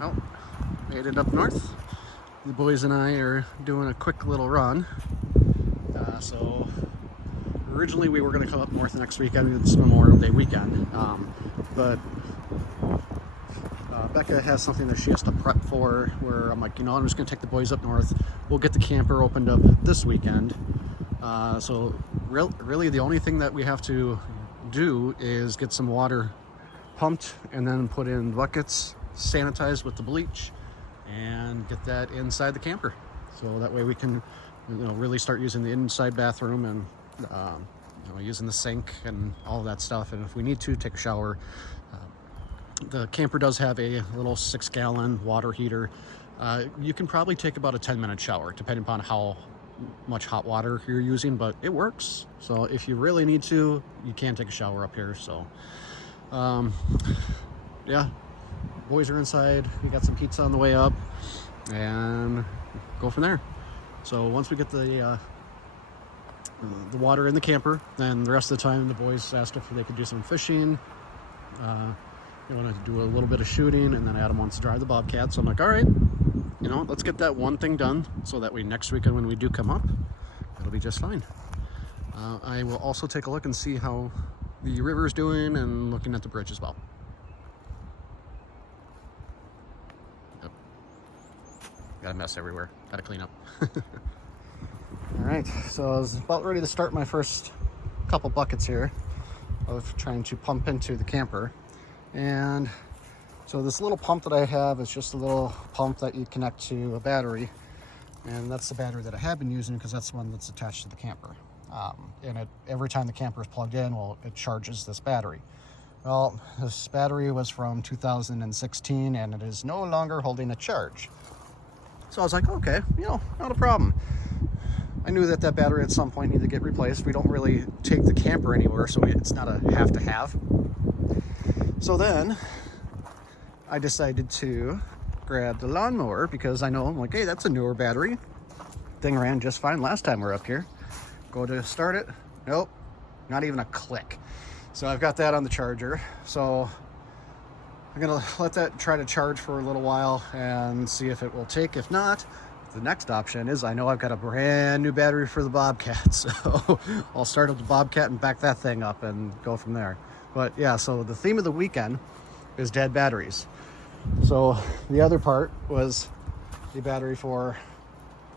Well, made it up north. The boys and I are doing a quick little run. So originally we were going to come up north next weekend. It's Memorial Day weekend. But Becca has something that she has to prep for, where I'm like, I'm just going to take the boys up north. We'll get the camper opened up this weekend. So really the only thing that we have to do is get some water pumped and then put in buckets, sanitized with the bleach, and get that inside the camper. So that way we can really start using the inside bathroom and using the sink and all of that stuff. And if we need to, take a shower. The camper does have a little 6-gallon water heater. You can probably take about a 10-minute shower depending upon how much hot water you're using, but it works. So if you really need to, you can take a shower up here. So yeah, boys are inside. We got some pizza on the way up and go from there. So once we get the water in the camper, then the rest of the time the boys asked if they could do some fishing. They want to do a little bit of shooting, and then Adam wants to drive the Bobcat. So I'm like, all right, let's get that one thing done so that way next weekend when we do come up, it'll be just fine. I will also take a look and see how the river is doing and looking at the bridge as well. Yep. Got a mess everywhere. Got to clean up. All right, so I was about ready to start my first couple buckets here of trying to pump into the camper. And so this little pump that I have is just a little pump that you connect to a battery, and that's the battery that I have been using because that's the one that's attached to the camper. And every time the camper is plugged in, it charges this battery. Well, this battery was from 2016 and it is no longer holding a charge. So I was like, okay, not a problem. I knew that battery at some point needed to get replaced. We don't really take the camper anywhere, so it's not a have-to-have. So then I decided to grab the lawnmower because I know, I'm like, hey, that's a newer battery. Thing ran just fine last time we were up here. Go to start it. Nope, not even a click. So I've got that on the charger. So I'm gonna let that try to charge for a little while and see if it will take. If not, the next option is I know I've got a brand new battery for the Bobcat. So I'll start up the Bobcat and back that thing up and go from there. But yeah, so the theme of the weekend is dead batteries. So the other part was the battery for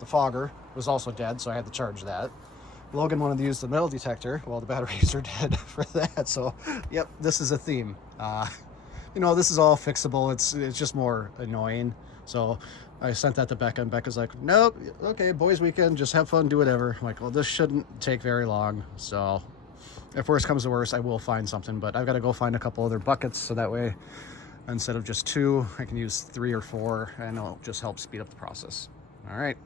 the fogger was also dead, so I had to charge that. Logan wanted to use the metal detector. Well, the batteries are dead for that. So yep, this is a theme. This is all fixable. It's just more annoying. So I sent that to Becca, and Becca's like, nope, okay, boys weekend, just have fun, do whatever. I'm like, well, this shouldn't take very long. So if worse comes to worse, I will find something, but I've got to go find a couple other buckets so that way instead of just 2, I can use 3 or 4, and it'll just help speed up the process. All right,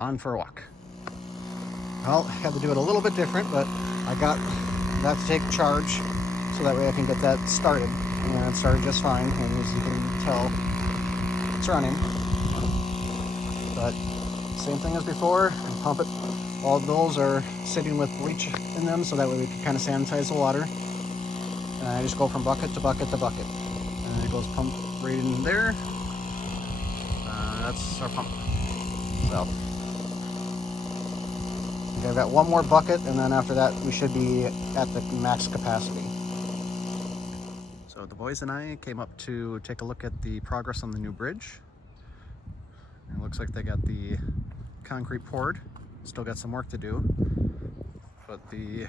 on for a walk. Well, I had to do it a little bit different, but I got that to take charge so that way I can get that started. And it started just fine, and as you can tell, it's running. But same thing as before, and pump it. All of those are sitting with bleach in them, so that way we can kind of sanitize the water. And I just go from bucket to bucket to bucket. And it goes pumped right in there. That's our pump. So, okay, I've got one more bucket, and then after that we should be at the max capacity. So the boys and I came up to take a look at the progress on the new bridge. It looks like they got the concrete poured. Still got some work to do, but the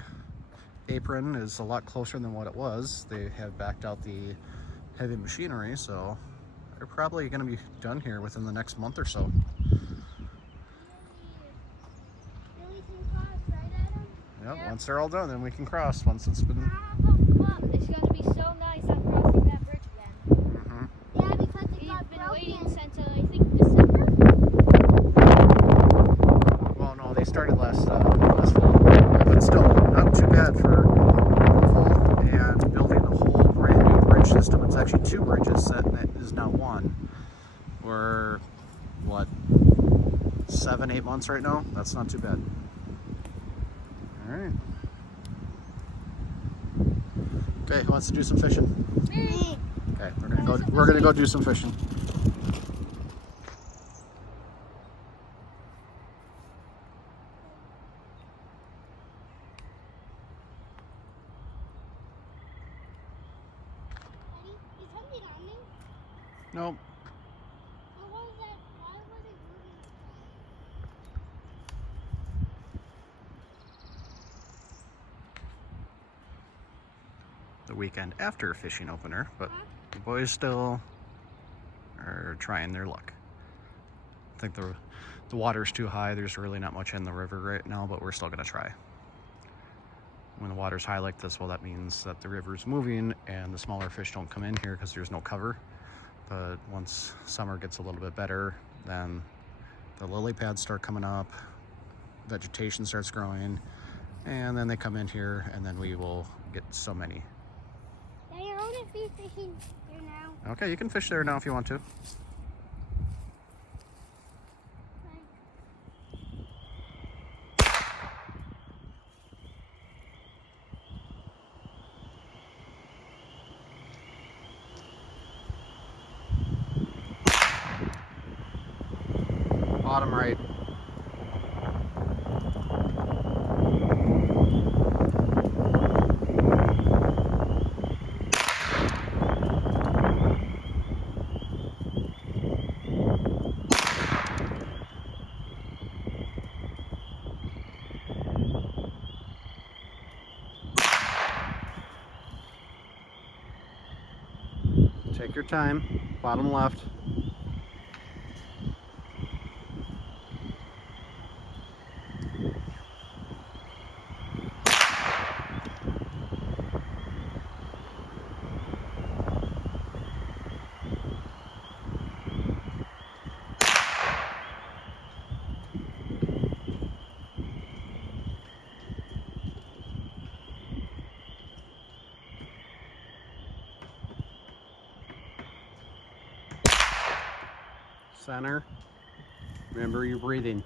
apron is a lot closer than what it was. They have backed out the heavy machinery, so they're probably going to be done here within the next month or so. Yep, once they're all done, then we can cross. Once it's been. It's going to be so nice on crossing that bridge then. Yeah, because it got been broken. waiting since I think December. Well, no, they started last fall, but still not too bad for fall and building a whole brand new bridge system. It's actually 2 bridges that is now 1. We're what, 7-8 months right now? That's not too bad. All right. Okay, who wants to do some fishing? Me. Okay, we're gonna go go do some fishing. Daddy, is something on me? Nope. What was that? Why was it moving? The weekend after fishing opener, but Huh? the boys still are trying their luck. I think the water's too high. There's really not much in the river right now, but we're still gonna try. When the water's high like this, well, that means that the river's moving and the smaller fish don't come in here because there's no cover. But once summer gets a little bit better, then the lily pads start coming up, vegetation starts growing, and then they come in here, and then we will get so many. Daddy, I want to be fishing here now. Okay, you can fish there now if you want to. Bottom right. Take your time. Bottom left. Center. Remember your breathing.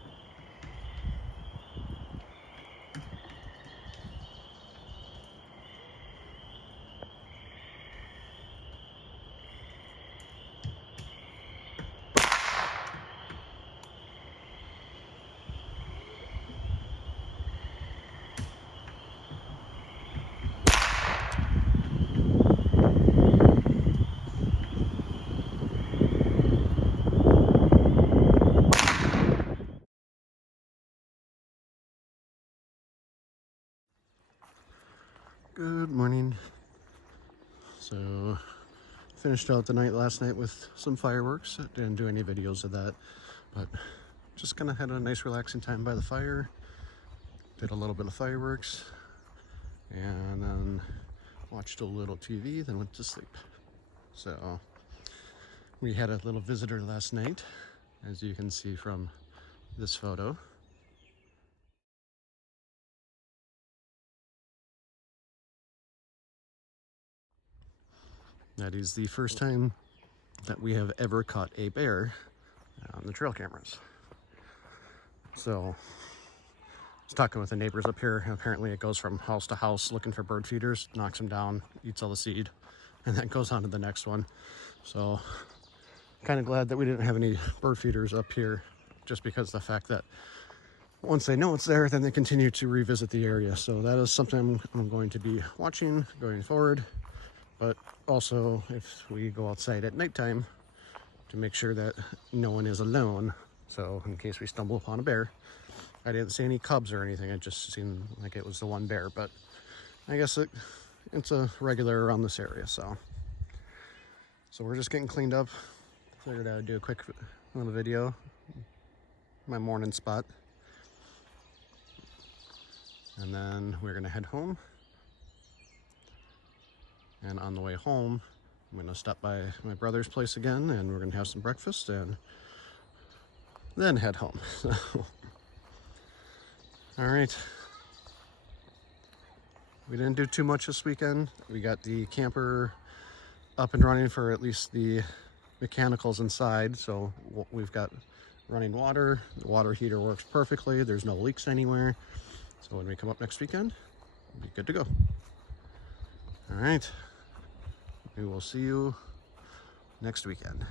Good morning. So, finished out the night last night with some fireworks. Didn't do any videos of that, but just kind of had a nice relaxing time by the fire. Did a little bit of fireworks, and then watched a little TV, then went to sleep. So, we had a little visitor last night, as you can see from this photo. That is the first time that we have ever caught a bear on the trail cameras. So, I was talking with the neighbors up here, and apparently it goes from house to house looking for bird feeders, knocks them down, eats all the seed, and then goes on to the next one. So, kind of glad that we didn't have any bird feeders up here, just because of the fact that once they know it's there, then they continue to revisit the area. So that is something I'm going to be watching going forward. But also, if we go outside at nighttime, to make sure that no one is alone. So in case we stumble upon a bear. I didn't see any cubs or anything. It just seemed like it was the one bear, but I guess it's a regular around this area. So we're just getting cleaned up. Figured I would do a quick little video. My morning spot. And then we're gonna head home. And on the way home, I'm gonna stop by my brother's place again, and we're gonna have some breakfast and then head home. All right. We didn't do too much this weekend. We got the camper up and running for at least the mechanicals inside. So we've got running water. The water heater works perfectly. There's no leaks anywhere. So when we come up next weekend, we'll be good to go. All right. We will see you next weekend.